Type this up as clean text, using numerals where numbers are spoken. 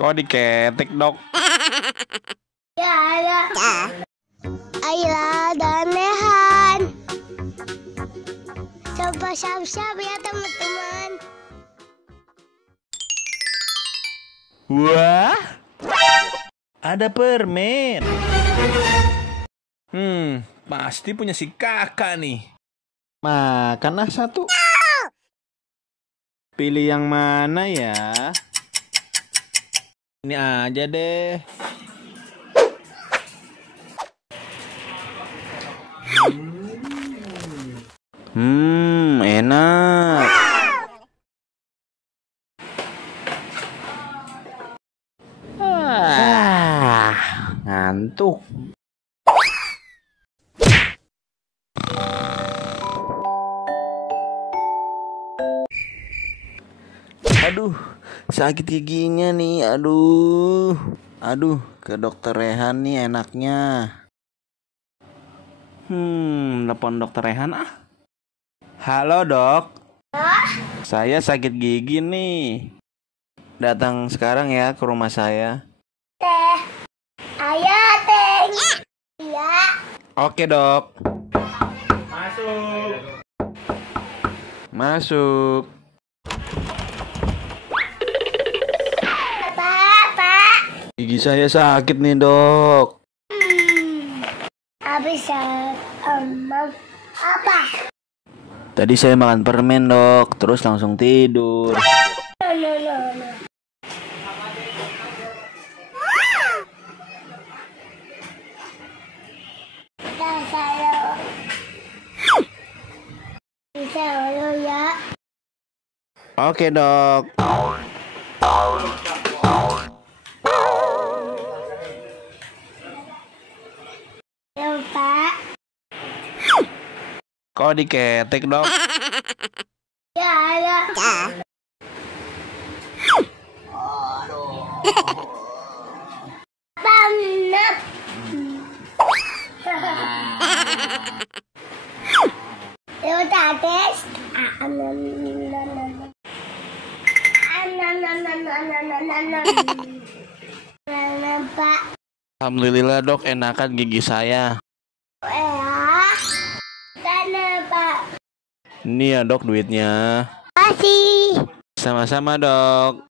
Kok diketik, Dok? Ya, ya. Ayolah, danehan. Coba siap-siap ya, teman-teman. Wah, ada permen. Pasti punya si kakak nih. Makanlah satu. Pilih yang mana ya? Ini aja deh. Enak. Ngantuk. Aduh, sakit giginya nih. Aduh, ke dokter Rehan nih enaknya. Telepon dokter Rehan ah. Halo, Dok. Saya sakit gigi nih. Datang sekarang ya ke rumah saya. Teh. Ayo, teh. Iya. Oke, Dok. Masuk. Pak. Gigi saya sakit nih, Dok. Habis apa? Tadi saya makan permen, Dok. Terus langsung tidur. No. Saya bisa dulu ya. Oke, Dok. Ya, Pak. Kok diketik, Dok? Ya. Banget. Ya udah, tes. Pak. Alhamdulillah, Dok, enakan gigi saya. Pak. Ini ya, Dok, duitnya. Kasih. Sama-sama, Dok.